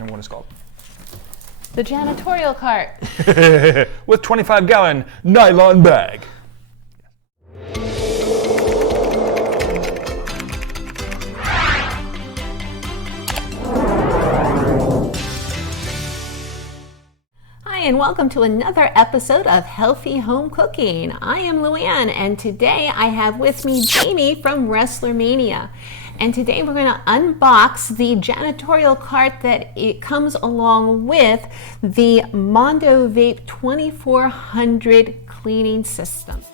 remember what it's called. The janitorial cart. With 25-gallon nylon bag. And welcome to another episode of Healthy Home Cooking. I am Luann, and today I have with me Jamie from ResslerMania. And today we're going to unbox the janitorial cart that it comes along with the MondoVap 2400 cleaning system.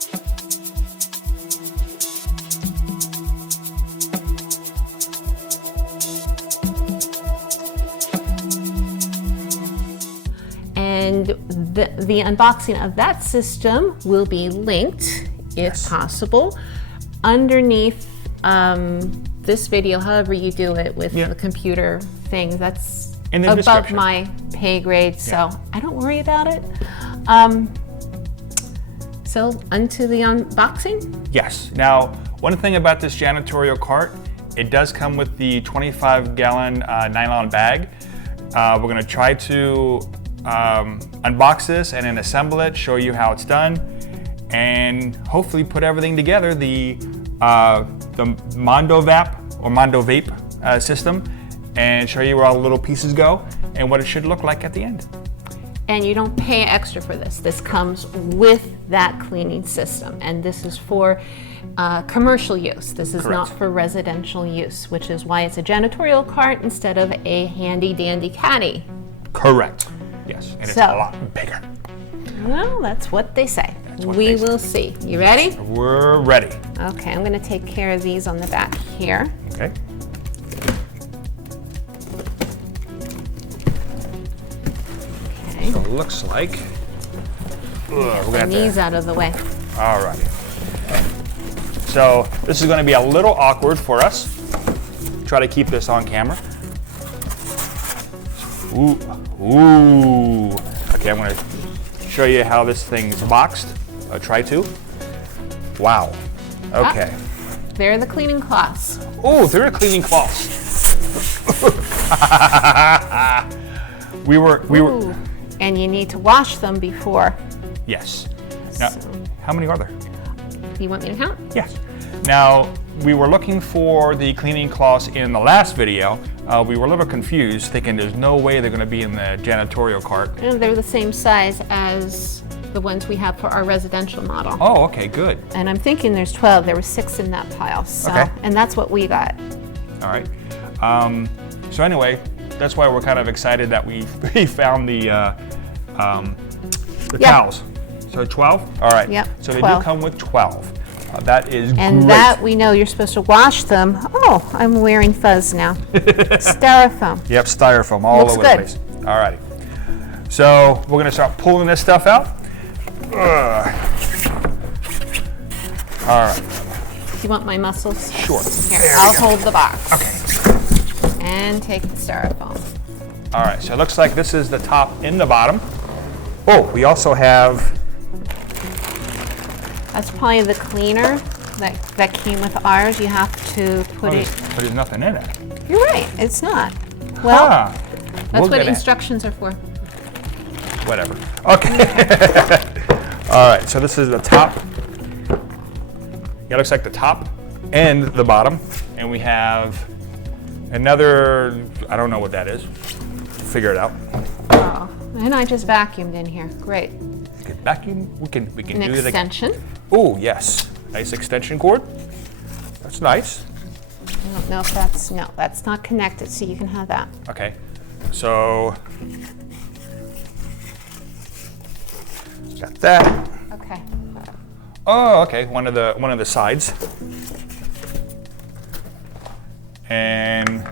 And the unboxing of that system will be linked, if possible, underneath this video, however you do it with the computer thing. That's above my pay grade, so I don't worry about it. So, onto the unboxing? Yes. Now, one thing about this janitorial cart, it does come with the 25-gallon nylon bag. We're going to try to unbox this and then assemble it, show you how it's done, and hopefully put everything together, the MondoVap or MondoVap system, and show you where all the little pieces go and what it should look like at the end. And you don't pay extra for this. This comes with that cleaning system, and this is for commercial use. This is not for residential use, which is why it's a janitorial cart instead of a handy dandy caddy. Correct. Yes, and it's a lot bigger. Well, that's what they say. We will see. You ready? We're ready. Okay, I'm going to take care of these on the back here. Okay. Okay. So it looks like Get these out of the way. All right. So this is going to be a little awkward for us. Try to keep this on camera. Ooh. Okay, I'm going to show you how this thing's boxed. I'll try to. Wow. Okay. They're the cleaning cloths. Oh, they're cleaning cloths. we were. And you need to wash them before. Yes. Now, how many are there? You want me to count? Yes. Now, we were looking for the cleaning cloths in the last video. We were a little confused, thinking there's no way they're going to be in the janitorial cart. And they're the same size as the ones we have for our residential model. Oh, okay, good. And I'm thinking there's 12. There were 6 in that pile. So, and that's what we got. All right. So anyway, that's why we're kind of excited that we found the towels. So 12? All right. Yep. So 12. They do come with 12. That is and great. That we know you're supposed to wash them. Oh, I'm wearing fuzz now. Styrofoam. Yep, styrofoam all over the place. All righty. So we're going to start pulling this stuff out. All right. Do you want my muscles? Sure. Here, I'll hold the box. Okay. And take the styrofoam. All right, so it looks like this is the top and the bottom. Oh, we also have... That's probably the cleaner that came with ours. You have to put it... But there's nothing in it. You're right, it's not. Well, that's what instructions are for. Whatever. Okay. All right, so this is the top. Yeah, it looks like the top and the bottom. And we have another, I don't know what that is. Figure it out. Oh, and I just vacuumed in here. Great. Good vacuum. We can do an extension. Oh, yes. Nice extension cord. That's nice. I don't know if that's not connected, so you can have that. Okay. So got that. Okay. Oh, okay. One of the sides. And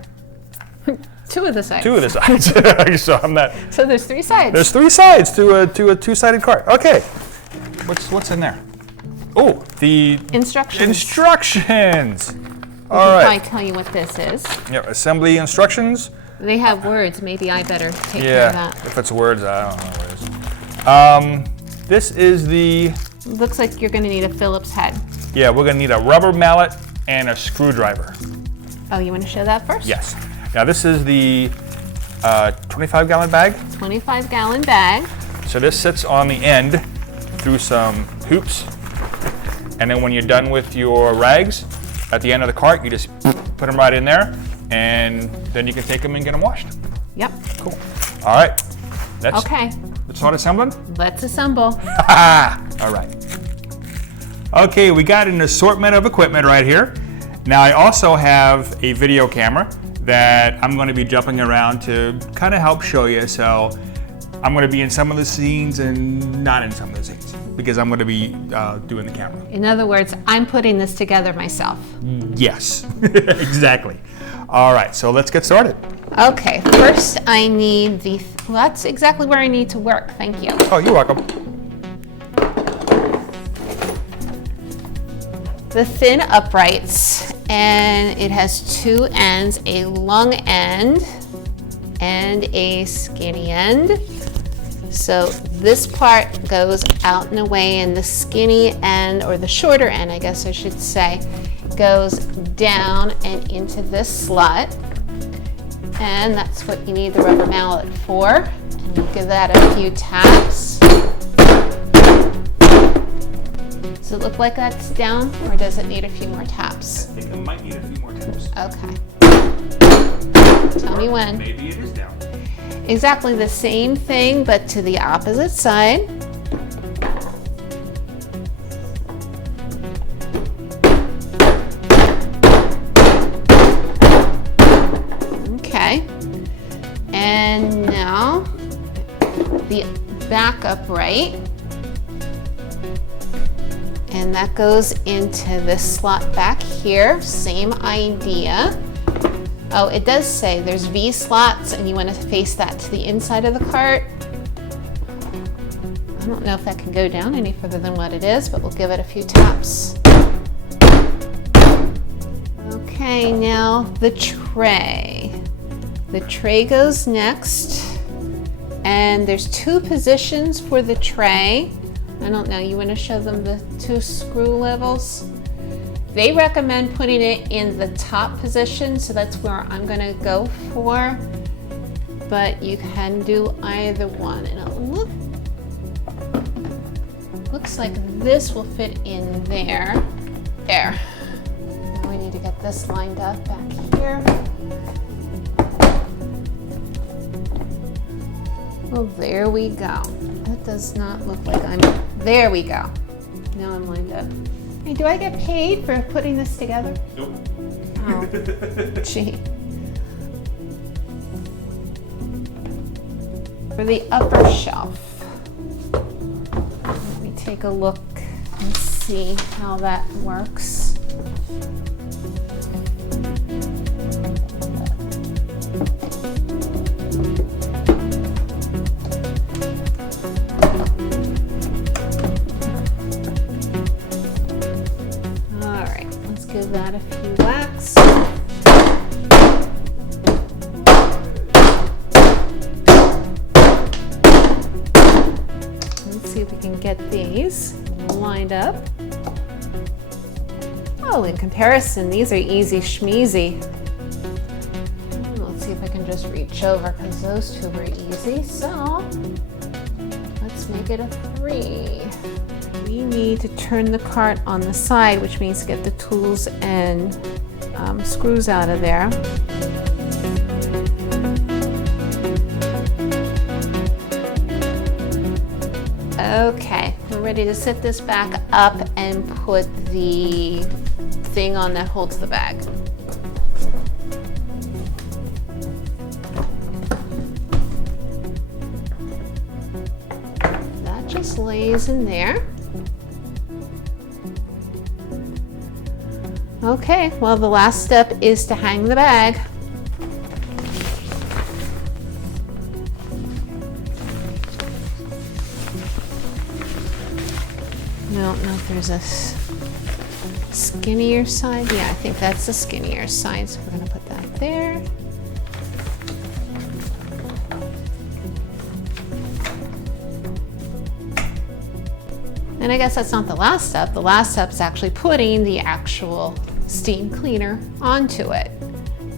two of the sides. Two of the sides. So I'm not. So there's 3 sides. There's 3 sides to a 2-sided cart. Okay. What's in there? Oh, the instructions. Instructions. All right. I can probably tell you what this is. Yeah, assembly instructions. They have words. Maybe I better take care of that. If it's words, I don't know what it is. This is the... Looks like you're going to need a Phillips head. Yeah, we're going to need a rubber mallet and a screwdriver. Oh, you want to show that first? Yes. Now this is the 25-gallon bag. 25-gallon bag. So this sits on the end through some hoops. And then when you're done with your rags, at the end of the cart, you just put them right in there, and then you can take them and get them washed. Yep. Cool. All right. Let's start assembling. Let's assemble. All right. Okay, we got an assortment of equipment right here. Now I also have a video camera that I'm going to be jumping around to kind of help show you. So I'm going to be in some of the scenes and not in some of the scenes because I'm going to be doing the camera. In other words, I'm putting this together myself. Yes, exactly. All right, so let's get started. Okay, first I need well, that's exactly where I need to work. Thank you. Oh, you're welcome. The thin uprights, and it has two ends, a long end and a skinny end. So this part goes out and away, and the skinny end, or the shorter end, I guess I should say, goes down and into this slot. And that's what you need the rubber mallet for. And we'll give that a few taps. Does it look like that's down, or does it need a few more taps? I think it might need a few more taps. Okay. Tell me when. Maybe it is down. Exactly the same thing, but to the opposite side. Okay. And now the back upright. And that goes into this slot back here. Same idea. Oh, it does say there's V slots and you want to face that to the inside of the cart. I don't know if that can go down any further than what it is, but we'll give it a few taps. Okay, now the tray. The tray goes next, and there's two positions for the tray. I don't know, you want to show them the two screw levels? They recommend putting it in the top position, so that's where I'm going to go for. But you can do either one. And it looks like this will fit in there. There. Now we need to get this lined up back here. Well, there we go. That does not look like there we go. Now I'm lined up. Hey, do I get paid for putting this together? Nope. Oh, gee. For the upper shelf, let me take a look and see how that works. Give that a few whacks. Let's see if we can get these lined up. Oh, in comparison, these are easy schmeezy. Let's see if I can just reach over because those two were easy. So let's make it a 3. We need to turn the cart on the side, which means to get the tools and screws out of there. Okay, we're ready to sit this back up and put the thing on that holds the bag. That just lays in there. Okay, well, the last step is to hang the bag. I don't know if there's a skinnier side. Yeah, I think that's the skinnier side, so we're going to put that there. And I guess that's not the last step. The last step is actually putting the actual steam cleaner onto it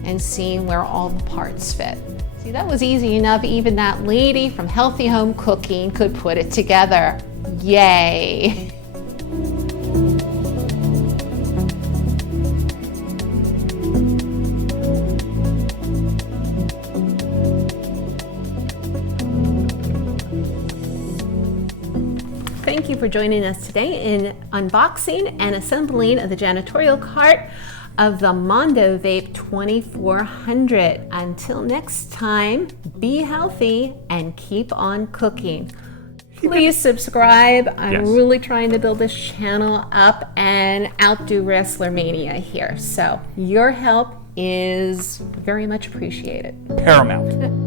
and seeing where all the parts fit. So See, that was easy enough. Even that lady from Healthy Home Cooking could put it together. Yay! Thank you for joining us today in unboxing and assembling of the janitorial cart of the MondoVap 2400. Until next time, be healthy and keep on cooking. Please subscribe. I'm really trying to build this channel up and outdo ResslerMania here. So your help is very much appreciated. Paramount.